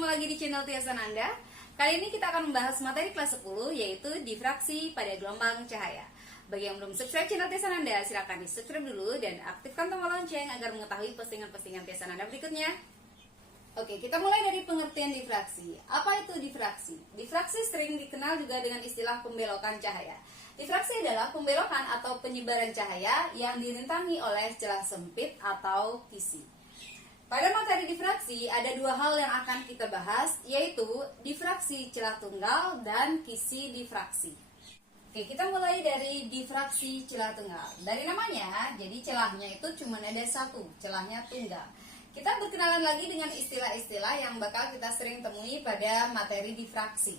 ketemu lagi di channel Tia Sananda. Kali ini kita akan membahas materi kelas 10, yaitu difraksi pada gelombang cahaya. Bagi yang belum subscribe channel Tia Sananda, silakan di subscribe dulu dan aktifkan tombol lonceng agar mengetahui postingan-postingan Tia Sananda berikutnya. Oke, kita mulai dari pengertian difraksi. Apa itu difraksi? Difraksi sering dikenal juga dengan istilah pembelokan cahaya. Difraksi adalah pembelokan atau penyebaran cahaya yang dirintangi oleh celah sempit atau kisi. Pada materi difraksi ada dua hal yang akan kita bahas, yaitu difraksi celah tunggal dan kisi difraksi. Oke, kita mulai dari difraksi celah tunggal. Dari namanya, jadi celahnya itu cuma ada satu, celahnya tunggal. Kita berkenalan lagi dengan istilah-istilah yang bakal kita sering temui pada materi difraksi.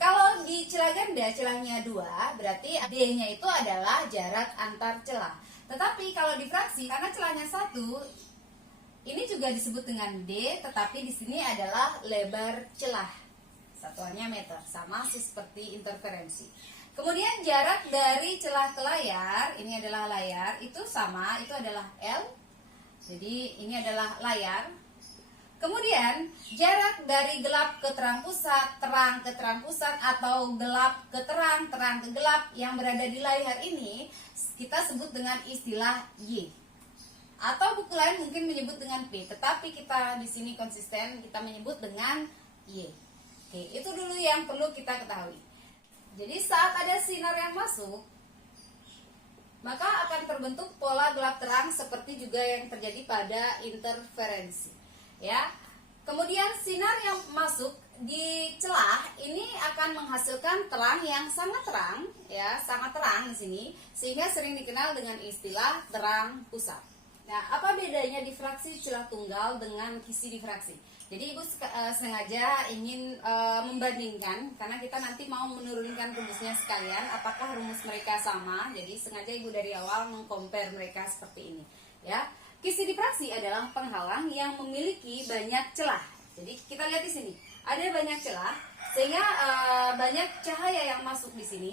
Kalau di celah ganda celahnya 2, berarti D-nya itu adalah jarak antar celah. Tetapi kalau difraksi karena celahnya 1, ini juga disebut dengan D, tetapi di sini adalah lebar celah. Satuannya meter, sama seperti interferensi. Kemudian jarak dari celah ke layar, ini adalah layar, itu sama, itu adalah L. Jadi ini adalah layar. Kemudian jarak dari gelap ke terang ke terang pusat atau gelap ke terang ke gelap yang berada di layar ini kita sebut dengan istilah Y. Atau buku lain mungkin menyebut dengan P, tetapi kita di sini konsisten kita menyebut dengan Y. Oke, itu dulu yang perlu kita ketahui. Jadi saat ada sinar yang masuk, maka akan terbentuk pola gelap terang seperti juga yang terjadi pada interferensi. Ya. Kemudian sinar yang masuk di celah ini akan menghasilkan terang yang sangat terang, ya, sangat terang di sini, sehingga sering dikenal dengan istilah terang pusat. Nah, apa bedanya difraksi celah tunggal dengan kisi difraksi? Jadi Ibu sengaja ingin membandingkan, karena kita nanti mau menurunkan rumusnya sekalian, apakah rumus mereka sama. Jadi sengaja Ibu dari awal mengcompare mereka seperti ini. Ya, kisi difraksi adalah penghalang yang memiliki banyak celah. Jadi kita lihat di sini, ada banyak celah, sehingga banyak cahaya yang masuk di sini.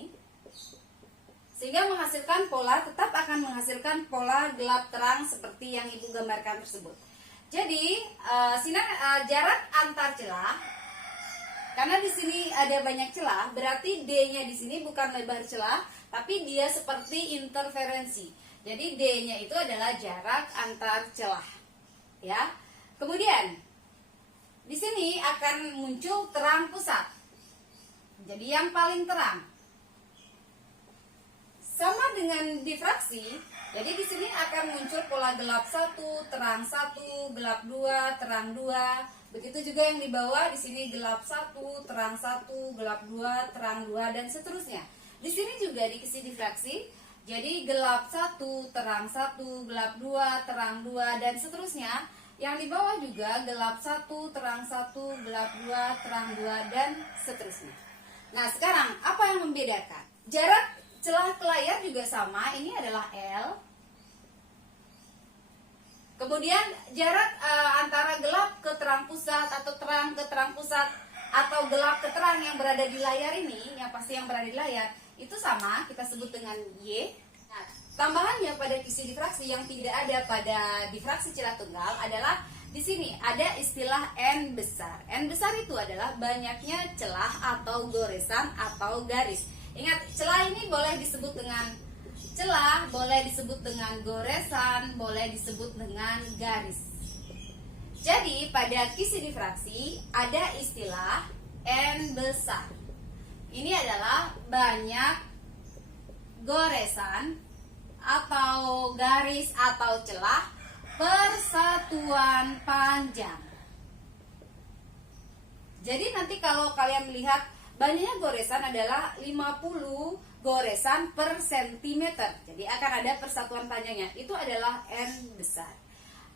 Sehingga menghasilkan pola, tetap akan menghasilkan pola gelap terang seperti yang Ibu gambarkan tersebut. Jadi jarak antar celah, karena di sini ada banyak celah, berarti D-nya di sini bukan lebar celah, tapi dia seperti interferensi. Jadi D-nya itu adalah jarak antar celah. Ya. Kemudian di sini akan muncul terang pusat. Jadi yang paling terang. Sama dengan difraksi, jadi di sini akan muncul pola gelap 1, terang 1, gelap 2, terang 2. Begitu juga yang di bawah, di sini gelap 1, terang 1, gelap 2, terang 2, dan seterusnya. Di sini juga di kisi difraksi, jadi gelap 1, terang 1, gelap 2, terang 2, dan seterusnya. Yang di bawah juga gelap 1, terang 1, gelap 2, terang 2, dan seterusnya. Nah, sekarang apa yang membedakan? Jarak celah ke layar juga sama, ini adalah L. Kemudian jarak antara gelap ke terang pusat atau terang ke terang pusat atau gelap ke terang yang berada di layar ini, yang pasti yang berada di layar, itu sama, kita sebut dengan Y. Nah, tambahannya pada kisi difraksi yang tidak ada pada difraksi celah tunggal adalah di sini ada istilah N besar. N besar itu adalah banyaknya celah atau goresan atau garis. Ingat, celah ini boleh disebut dengan celah, boleh disebut dengan goresan, boleh disebut dengan garis. Jadi, pada kisi difraksi ada istilah N besar. Ini adalah banyak goresan atau garis atau celah persatuan panjang. Jadi nanti kalau kalian melihat banyaknya goresan adalah 50 goresan per sentimeter. Jadi akan ada persatuan panjangnya. Itu adalah N besar.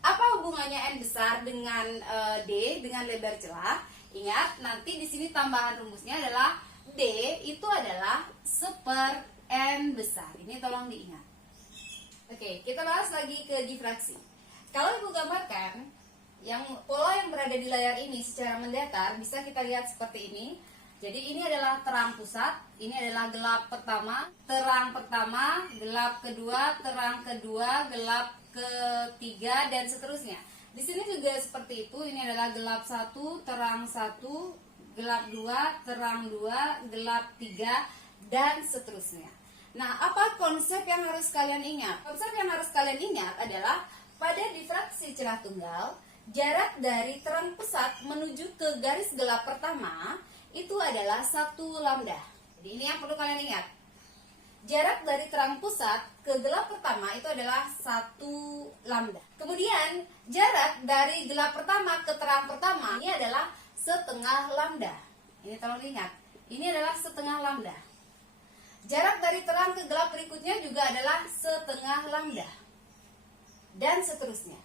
Apa hubungannya N besar dengan D, dengan lebar celah? Ingat, nanti di sini tambahan rumusnya adalah D itu adalah seper N besar. Ini tolong diingat. Oke, kita bahas lagi ke difraksi. Kalau Ibu gambarkan, pola yang berada di layar ini secara mendatar, bisa kita lihat seperti ini. Jadi ini adalah terang pusat, ini adalah gelap pertama, gelap kedua, terang kedua, gelap ketiga, dan seterusnya. Di sini juga seperti itu. Ini adalah gelap 1, terang 1, gelap 2, terang 2, gelap 3, dan seterusnya. Nah, apa konsep yang harus kalian ingat? Konsep yang harus kalian ingat adalah pada difraksi celah tunggal, jarak dari terang pusat menuju ke garis gelap pertama itu adalah 1 lambda. Jadi ini yang perlu kalian ingat. Jarak dari terang pusat ke gelap pertama itu adalah 1 lambda. Kemudian jarak dari gelap pertama ke terang pertama ini adalah setengah lambda. Ini tolong diingat. Ini adalah setengah lambda. Jarak dari terang ke gelap berikutnya juga adalah setengah lambda. Dan seterusnya.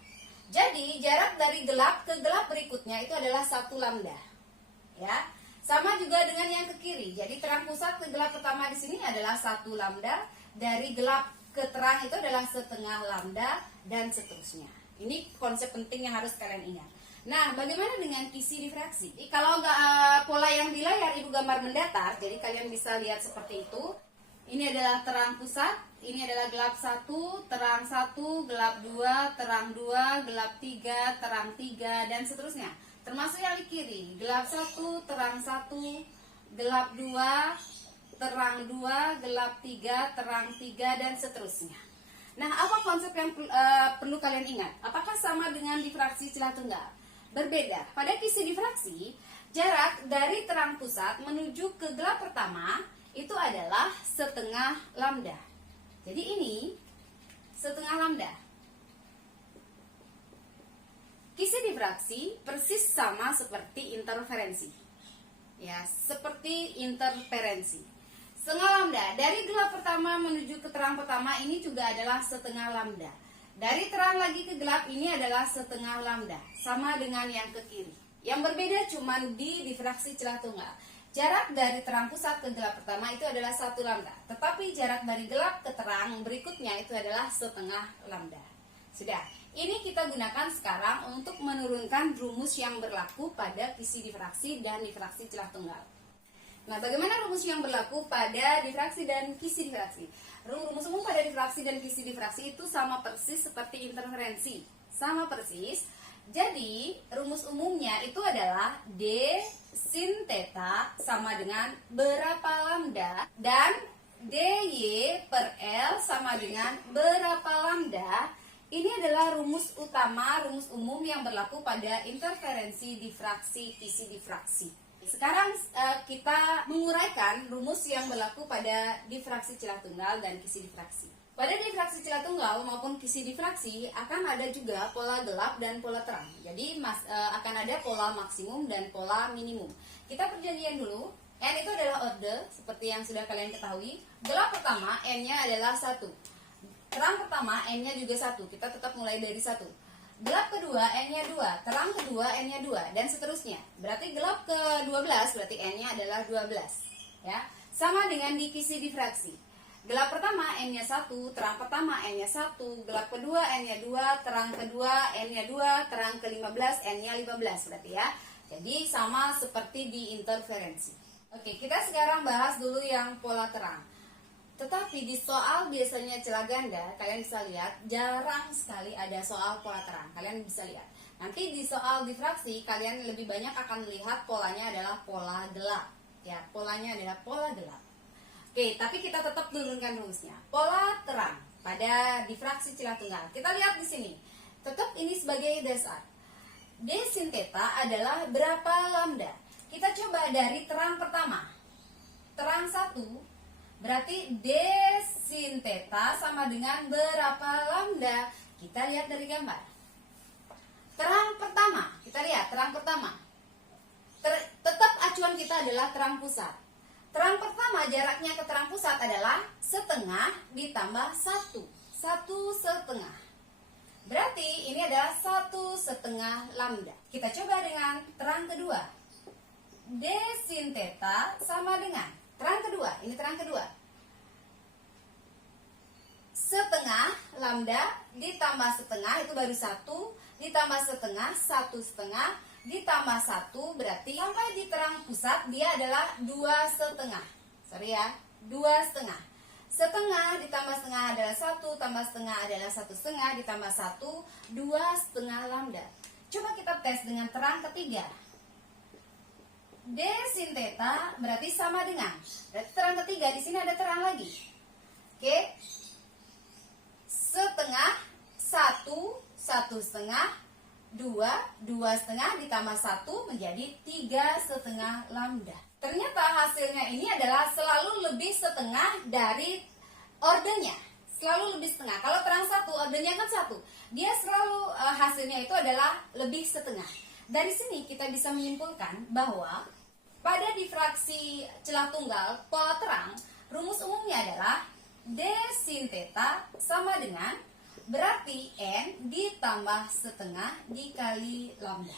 Jadi jarak dari gelap ke gelap berikutnya itu adalah 1 lambda. Ya. Sama juga dengan yang ke kiri. Jadi terang pusat ke gelap pertama di sini adalah 1 lambda. Dari gelap ke terang itu adalah setengah lambda dan seterusnya. Ini konsep penting yang harus kalian ingat. Nah, bagaimana dengan kisi difraksi? Kalau nggak pola yang di layar ibu gambar mendatar, jadi kalian bisa lihat seperti itu. Ini adalah terang pusat, ini adalah gelap 1, terang 1, gelap 2, terang 2, gelap 3, terang 3, dan seterusnya. Termasuk yang di kiri, gelap 1, terang 1, gelap 2, terang 2, gelap 3, terang 3, dan seterusnya. Nah, apa konsep yang perlu kalian ingat? Apakah sama dengan difraksi celah tunggal? Berbeda. Pada kisi difraksi, jarak dari terang pusat menuju ke gelap pertama itu adalah setengah lambda. Jadi ini setengah lambda. Kisi difraksi persis sama seperti interferensi. Ya, seperti interferensi. Setengah lambda dari gelap pertama menuju ke terang pertama ini juga adalah setengah lambda. Dari terang lagi ke gelap ini adalah setengah lambda, sama dengan yang ke kiri. Yang berbeda cuma di difraksi celah tunggal. Jarak dari terang pusat ke gelap pertama itu adalah 1 lambda, tetapi jarak dari gelap ke terang berikutnya itu adalah setengah lambda. Sudah, ini kita gunakan sekarang untuk menurunkan rumus yang berlaku pada kisi difraksi dan difraksi celah tunggal. Nah, bagaimana rumus yang berlaku pada difraksi dan kisi difraksi? Rumus umum pada difraksi dan kisi difraksi itu sama persis seperti interferensi. Sama persis. Jadi, rumus umumnya itu adalah D sin theta sama dengan berapa lambda dan DY per L sama dengan berapa lambda. Ini adalah rumus utama, rumus umum yang berlaku pada interferensi, difraksi, kisi difraksi. Sekarang kita menguraikan rumus yang berlaku pada difraksi celah tunggal dan kisi difraksi. Pada difraksi celah tunggal maupun kisi difraksi akan ada juga pola gelap dan pola terang. Jadi akan ada pola maksimum dan pola minimum. Kita perjanjian dulu. N itu adalah orde seperti yang sudah kalian ketahui. Gelap pertama N-nya adalah 1. Terang pertama N-nya juga 1. Kita tetap mulai dari 1. Gelap kedua N-nya 2, terang kedua N-nya 2, dan seterusnya. Berarti gelap ke-12 berarti N-nya adalah 12. Ya. Sama dengan di kisi difraksi. Gelap pertama N-nya 1, terang pertama N-nya 1, gelap kedua N-nya 2, terang kedua N-nya 2, terang ke-15 N-nya 15 berarti ya. Jadi sama seperti di interferensi. Oke, kita sekarang bahas dulu yang pola terang. Tetapi di soal biasanya celah ganda, kalian bisa lihat jarang sekali ada soal pola terang. Kalian bisa lihat. Nanti di soal difraksi, kalian lebih banyak akan melihat polanya adalah pola gelap. Ya, polanya adalah pola gelap. Oke, tapi kita tetap turunkan rumusnya. Pola terang pada difraksi celah tunggal. Kita lihat di sini. Tetap ini sebagai dasar. D sin theta adalah berapa lambda? Kita coba dari terang pertama. Terang 1 berarti D sin theta sama dengan berapa lambda? Kita lihat dari gambar. Terang pertama, kita lihat terang pertama. Tetap acuan kita adalah terang pusat. Terang pertama jaraknya ke terang pusat adalah setengah ditambah 1. 1/2. Berarti ini adalah 1/2 lambda. Kita coba dengan terang kedua. D sin theta sama dengan terang kedua, ini terang kedua. Setengah lambda ditambah setengah itu baru 1, ditambah setengah 1/2, ditambah 1 berarti sampai di terang pusat dia adalah 2/2. Sorry ya, 2/2. Setengah ditambah setengah adalah 1, tambah setengah adalah 1/2, ditambah 1, 2/2 lambda. coba kita tes dengan terang ketiga. D sin theta berarti sama dengan, berarti terang ketiga di sini ada terang lagi. Oke, setengah, satu, satu setengah, dua, dua setengah ditambah satu menjadi 3,5 lambda. Ternyata hasilnya ini adalah selalu lebih setengah dari ordenya, selalu lebih setengah. Kalau terang satu, ordenya kan satu, dia selalu hasilnya itu adalah lebih setengah. Dari sini kita bisa menyimpulkan bahwa pada difraksi celah tunggal pola terang, rumus umumnya adalah D sin theta sama dengan berarti N ditambah setengah dikali lambda.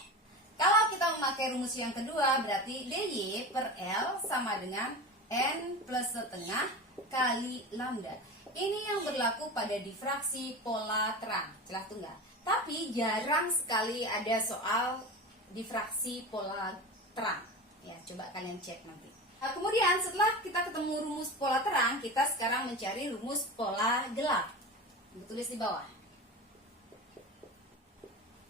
Kalau kita memakai rumus yang kedua, berarti DY per L sama dengan N plus setengah kali lambda. Ini yang berlaku pada difraksi pola terang celah tunggal. Tapi jarang sekali ada soal difraksi pola terang. Ya, coba kalian cek nanti. Nah, kemudian setelah kita ketemu rumus pola terang, kita sekarang mencari rumus pola gelap. Tulis di bawah.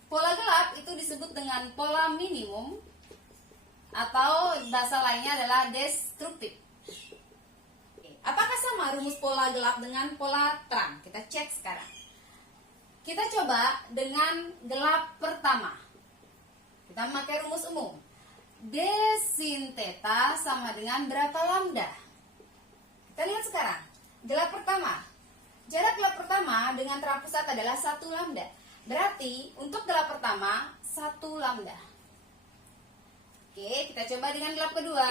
Pola gelap itu disebut dengan pola minimum atau bahasa lainnya adalah destruktif. Apakah sama rumus pola gelap dengan pola terang? Kita cek sekarang. Kita coba dengan gelap pertama. Kita memakai rumus umum. D sin theta sama dengan berapa lambda? Kita lihat sekarang. Gelap pertama. Jarak gelap pertama dengan terang pusat adalah 1 lambda. Berarti untuk gelap pertama 1 lambda. Oke, kita coba dengan gelap kedua.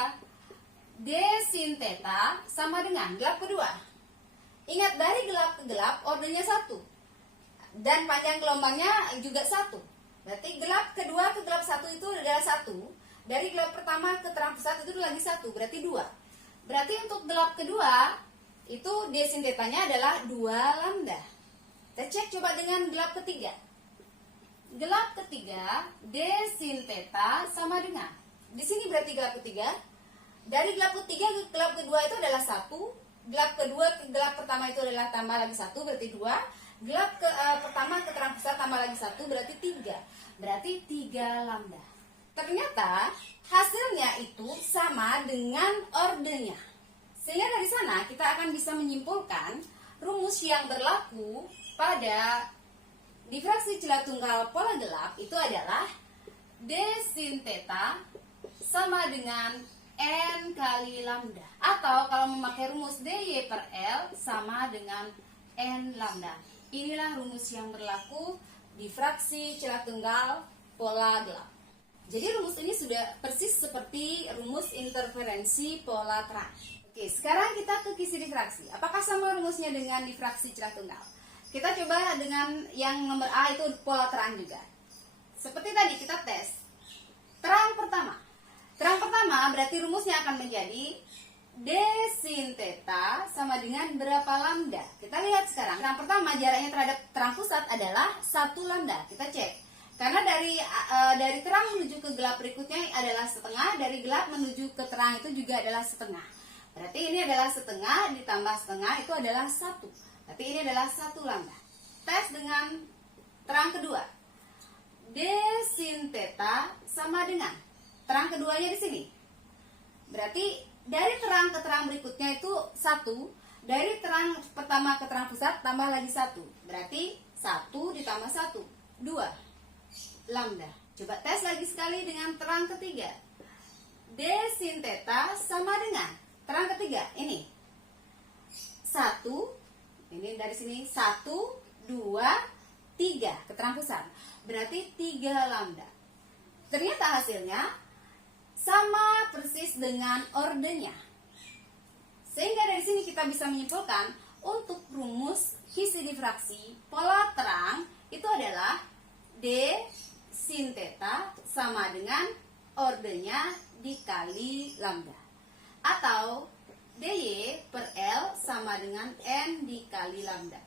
D sin theta sama dengan gelap kedua. Ingat, dari gelap ke gelap ordenya 1. Dan panjang gelombangnya juga 1. Berarti gelap kedua ke gelap 1 itu adalah 1. Dari gelap pertama ke terang pusat itu lagi 1, berarti 2. Berarti untuk gelap kedua itu D sin theta-nya adalah 2 lambda. Kita cek coba dengan gelap ketiga. Gelap ketiga D sin theta sama dengan, di sini berarti gelap ketiga. Dari gelap ketiga ke gelap kedua itu adalah 1. Gelap kedua ke gelap pertama itu adalah tambah lagi 1, berarti 2. Gelap pertama ke terang pusat tambah lagi 1, berarti 3. Berarti 3 lambda. Ternyata hasilnya itu sama dengan ordenya. Sehingga dari sana kita akan bisa menyimpulkan rumus yang berlaku pada difraksi celah tunggal pola gelap itu adalah D sin theta sama dengan N kali lambda. Atau kalau memakai rumus DY per L sama dengan N lambda. Inilah rumus yang berlaku difraksi celah tunggal pola gelap. Jadi rumus ini sudah persis seperti rumus interferensi pola terang. Oke, sekarang kita ke kisi difraksi. Apakah sama rumusnya dengan difraksi celah tunggal? Kita coba dengan yang nomor A, itu pola terang juga. Seperti tadi kita tes. Terang pertama. Terang pertama berarti rumusnya akan menjadi D sin theta sama dengan berapa lambda. Kita lihat sekarang. Terang pertama jaraknya terhadap terang pusat adalah 1 lambda. Kita cek. Karena dari terang menuju ke gelap berikutnya adalah setengah, dari gelap menuju ke terang itu juga adalah setengah. Berarti ini adalah setengah ditambah setengah itu adalah 1. Berarti ini adalah 1 lambda. Tes dengan terang kedua. D sin theta sama dengan terang keduanya di sini. Berarti dari terang ke terang berikutnya itu 1. Dari terang pertama ke terang pusat tambah lagi 1. Berarti 1 ditambah 1, 2 lambda. Coba tes lagi sekali dengan terang ketiga. D sin theta sama dengan terang ketiga ini 1. Ini dari sini 1, 2, 3 ke terang pusat. Berarti 3 lambda. Ternyata hasilnya sama persis dengan ordenya. Sehingga dari sini kita bisa menyimpulkan untuk rumus kisi difraksi pola terang itu adalah D sin theta sama dengan ordenya dikali lambda. Atau DY per L sama dengan N dikali lambda.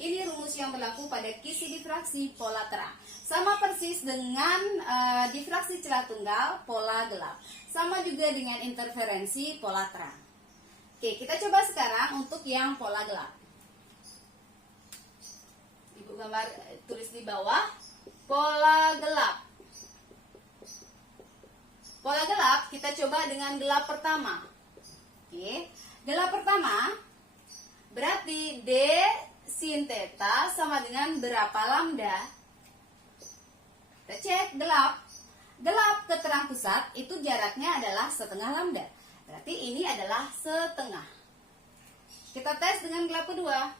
Ini rumus yang berlaku pada kisi difraksi pola terang. Sama persis dengan difraksi celah tunggal pola gelap. Sama juga dengan interferensi pola terang. Oke, kita coba sekarang untuk yang pola gelap. Ibu gambar tulis di bawah pola gelap. Pola gelap kita coba dengan gelap pertama. Oke, gelap pertama berarti D sin theta sama dengan berapa lambda? Kita cek gelap. Gelap ke terang pusat itu jaraknya adalah setengah lambda. Berarti ini adalah setengah. Kita tes dengan gelap kedua.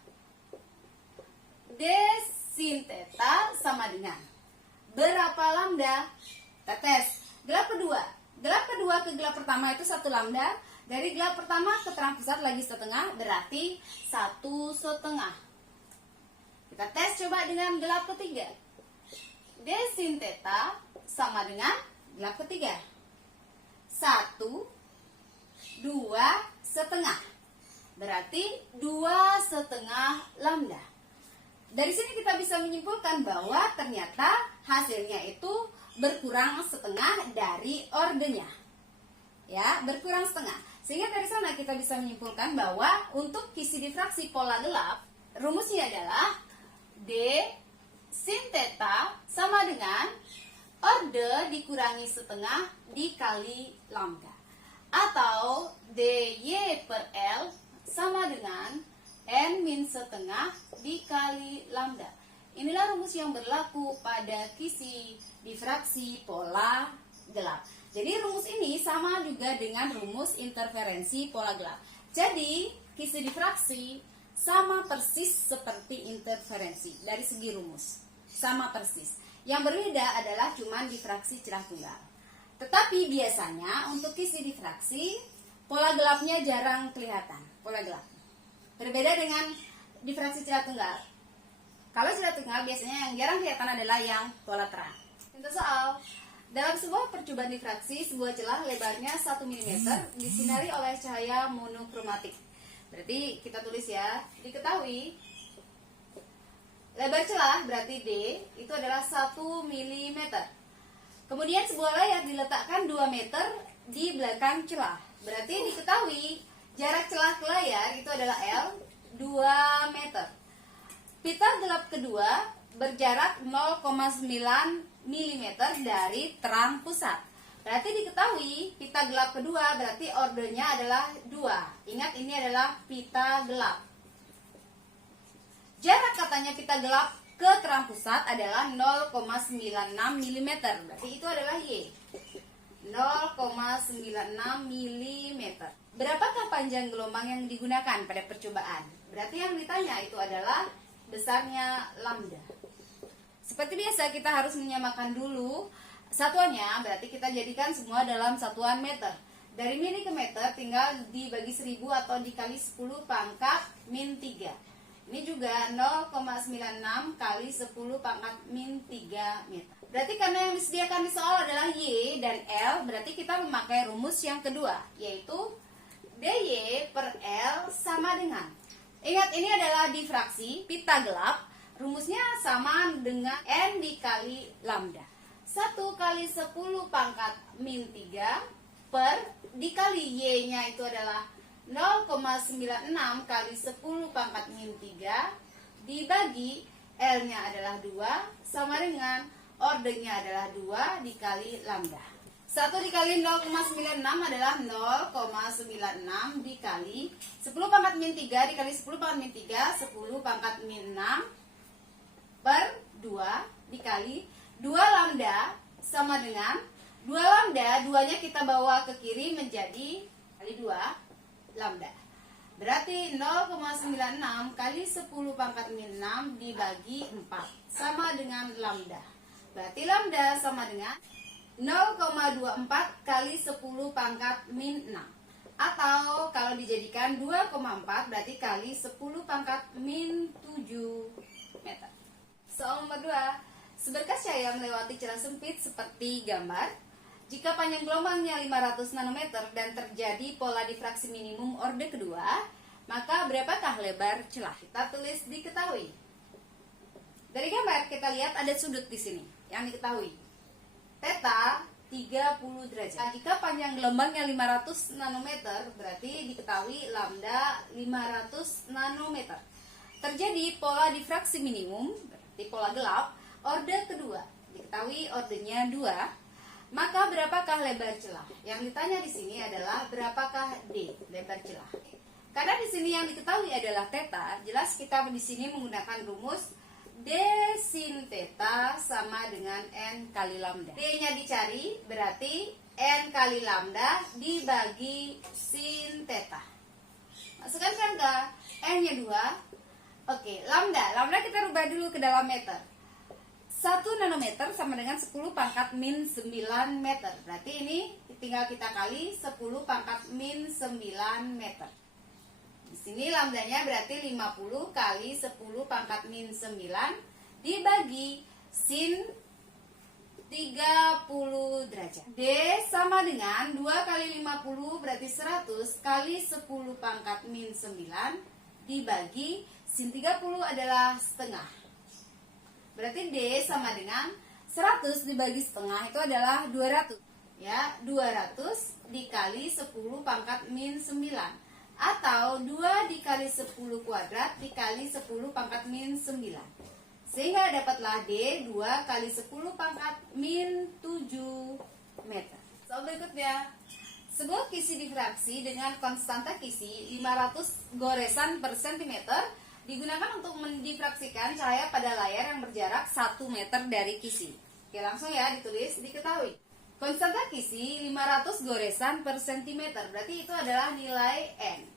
D sin theta sama dengan berapa lambda? Kita tes. Gelap kedua. Gelap kedua ke gelap pertama itu 1 lambda. Dari gelap pertama ke terang pusat lagi setengah, berarti 1/2. Kita tes coba dengan gelap ketiga. D sin theta sama dengan gelap ketiga. 1, 2/2. Berarti 2/2 lambda. Dari sini kita bisa menyimpulkan bahwa ternyata hasilnya itu berkurang setengah dari ordenya. Ya, berkurang setengah. Sehingga dari sana kita bisa menyimpulkan bahwa untuk kisi difraksi pola gelap, rumusnya adalah D sin theta sama dengan orde dikurangi setengah dikali lambda. Atau DY per L sama dengan N min setengah dikali lambda. Inilah rumus yang berlaku pada kisi difraksi pola gelap. Jadi rumus ini sama juga dengan rumus interferensi pola gelap. Jadi kisi difraksi sama persis seperti interferensi dari segi rumus. Sama persis. Yang berbeda adalah cuma difraksi cerah tunggal. Tetapi biasanya untuk kisi difraksi pola gelapnya jarang kelihatan. Pola gelap. Berbeda dengan difraksi cerah tunggal. Kalau cerah tunggal biasanya yang jarang kelihatan adalah yang pola terang. Untuk soal, dalam sebuah percobaan difraksi, sebuah celah lebarnya 1 mm disinari oleh cahaya monokromatik. Berarti kita tulis ya, diketahui lebar celah berarti D itu adalah 1 mm. Kemudian sebuah layar diletakkan 2 meter di belakang celah. Berarti diketahui jarak celah ke layar itu adalah L 2 meter. Pita gelap kedua berjarak 0,9 mm dari terang pusat. Berarti diketahui pita gelap kedua berarti ordenya adalah 2. Ingat ini adalah pita gelap. Jarak katanya pita gelap ke terang pusat adalah 0,96 mm. Berarti itu adalah Y. 0,96 mm. Berapakah panjang gelombang yang digunakan pada percobaan? Berarti yang ditanya itu adalah besarnya lambda. Seperti biasa kita harus menyamakan dulu satuannya, berarti kita jadikan semua dalam satuan meter. Dari mili ke meter tinggal dibagi 1000 atau dikali 10 pangkat min 3. Ini juga 0,96 kali 10 pangkat min 3 meter. Berarti karena yang disediakan di soal adalah Y dan L, berarti kita memakai rumus yang kedua, yaitu DY per L sama dengan, ingat ini adalah difraksi pita gelap, rumusnya sama dengan N dikali lambda. 1 kali 10 pangkat min 3 per dikali Y-nya itu adalah 0,96 kali 10 pangkat min 3 dibagi L-nya adalah 2 sama dengan ordenya adalah 2 dikali lambda. 1 dikali 0,96 adalah 0,96 dikali 10 pangkat min 3 dikali 10 pangkat min 3, 10 pangkat min 6 per 2 dikali 2 lambda sama dengan 2 lambda, 2-nya kita bawa ke kiri menjadi kali 2 lambda. Berarti 0,96 kali 10 pangkat min 6 dibagi 4 sama dengan lambda. Berarti lambda sama dengan 0,24 kali 10 pangkat min 6. Atau kalau dijadikan 2,4 berarti kali 10 pangkat min 7 meter. Soal nomor 2. Seberkas cahaya melewati celah sempit seperti gambar. Jika panjang gelombangnya 500 nanometer dan terjadi pola difraksi minimum orde kedua, maka berapakah lebar celah? Kita tulis diketahui. Dari gambar kita lihat ada sudut di sini yang diketahui. Theta 30 derajat. Nah, jika panjang gelombangnya 500 nanometer, berarti diketahui lambda 500 nanometer. Terjadi pola difraksi minimum, berarti pola gelap, orde kedua. diketahui ordernya 2, maka berapakah lebar celah? Yang ditanya di sini adalah berapakah D, lebar celah. Karena di sini yang diketahui adalah theta, jelas kita di sini menggunakan rumus D sin theta sama dengan N kali lambda. D-nya dicari, berarti N kali lambda dibagi sin theta. Masukkan ke angka, N-nya 2. Oke, lambda kita rubah dulu ke dalam meter. 1 nanometer sama dengan 10 pangkat min 9 meter. Berarti ini tinggal kita kali 10 pangkat min 9 meter. Di sini lambdanya berarti 50 kali 10 pangkat min 9 dibagi sin 30 derajat. D sama dengan 2 kali 50 berarti 100 kali 10 pangkat min 9 dibagi sin 30 adalah setengah. Berarti D sama dengan 100 dibagi setengah itu adalah 200. Ya, 200 dikali 10 pangkat min 9. Atau 2 dikali 10 kuadrat dikali 10 pangkat min 9. Sehingga dapatlah D 2 kali 10 pangkat min 7 meter. Soal berikutnya, sebuah kisi difraksi dengan konstanta kisi 500 goresan per cm digunakan untuk mendifraksikan cahaya pada layar yang berjarak 1 meter dari kisi. Oke, langsung ya ditulis, diketahui. Konstanta kisi 500 goresan per cm, berarti itu adalah nilai N.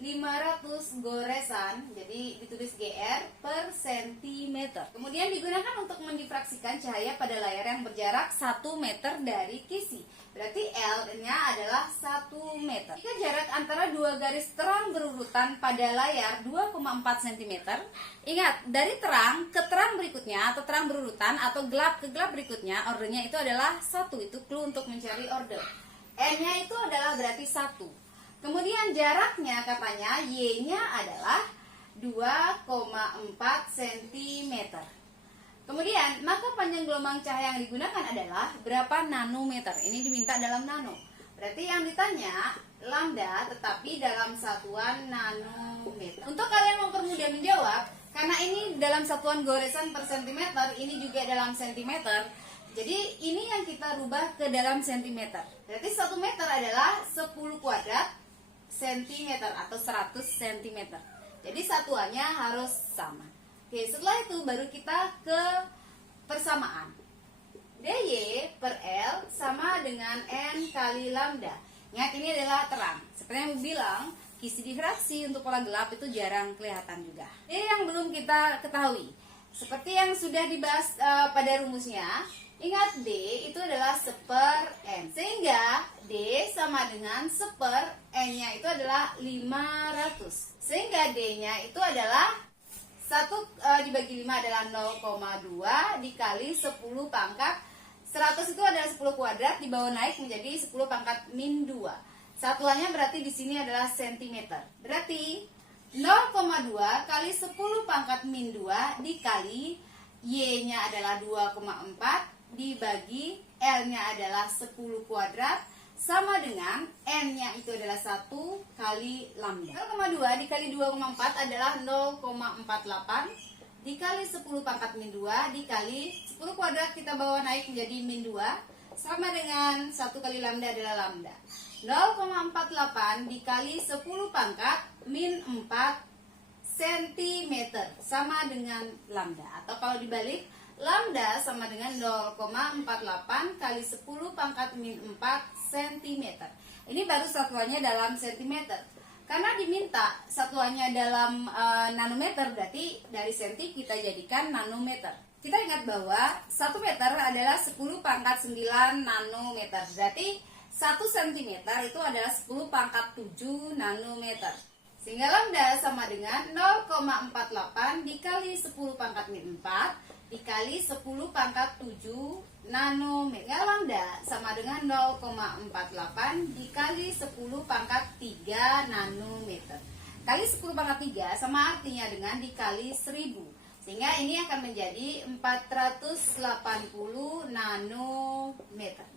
500 goresan, jadi ditulis GR per centimeter. Kemudian digunakan untuk mendifraksikan cahaya pada layar yang berjarak 1 meter dari kisi. Berarti L-nya adalah 1 meter. Jika jarak antara dua garis terang berurutan pada layar 2,4 cm, ingat, dari terang ke terang berikutnya atau terang berurutan atau gelap ke gelap berikutnya, ordernya itu adalah 1. Itu clue untuk mencari order. N-nya itu adalah berarti 1. Kemudian jaraknya katanya Y-nya adalah 2,4 cm. Kemudian maka panjang gelombang cahaya yang digunakan adalah berapa nanometer. Ini diminta dalam nano. Berarti yang ditanya lambda tetapi dalam satuan nanometer. Untuk kalian mempermudah menjawab, karena ini dalam satuan goresan per cm, ini juga dalam cm. Jadi ini yang kita rubah ke dalam cm. Berarti 1 meter adalah 10 kuadrat cm atau 100 cm. Jadi satuannya harus sama. Oke, setelah itu baru kita ke persamaan. DY per L sama dengan N kali lambda. Ingat, ini adalah terang. Seperti yang bilang, kisi difraksi untuk pola gelap itu jarang kelihatan juga. Ini yang belum kita ketahui. Seperti yang sudah dibahas pada rumusnya, ingat D itu adalah 1/N. Sehingga D sama dengan 1/N-nya itu adalah 500. Sehingga D-nya itu adalah 1 dibagi 5 adalah 0,2 dikali 10 pangkat 100 itu adalah 10 kuadrat, di bawah naik menjadi 10 pangkat min 2. Satuannya berarti di sini adalah cm. Berarti 0,2 kali 10 pangkat min 2 dikali Y-nya adalah 2,4 dibagi L-nya adalah 10 kuadrat sama dengan N-nya itu adalah 1 kali lambda. 0,2 dikali 2,4 adalah 0,48 dikali 10 pangkat min 2 dikali 10 kuadrat kita bawa naik menjadi min 2 sama dengan 1 kali lambda adalah lambda. 0,48 dikali 10 pangkat min 4 cm sama dengan lambda. Atau kalau dibalik, lambda sama dengan 0,48 kali 10 pangkat min 4 cm. Ini baru satuannya dalam cm. Karena diminta satuannya dalam nanometer, berarti dari senti kita jadikan nanometer. Kita ingat bahwa 1 meter adalah 10 pangkat 9 nanometer. Berarti 1 cm itu adalah 10 pangkat 7 nanometer. Sehingga lambda sama dengan 0,48 dikali 10 pangkat min 4 dikali 10 pangkat 7 nanometer. Lambda sama dengan 0,48 dikali 10 pangkat 3 nanometer. Kali 10 pangkat 3 sama artinya dengan dikali 1000. Sehingga ini akan menjadi 480 nanometer.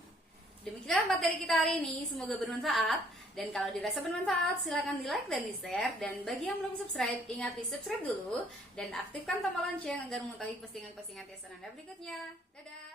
Demikian materi kita hari ini, semoga bermanfaat. Dan kalau dirasa bermanfaat, silahkan di like dan di share. Dan bagi yang belum subscribe, ingat di subscribe dulu dan aktifkan tombol lonceng agar mengetahui postingan-postingan tesan Anda berikutnya. Dadah!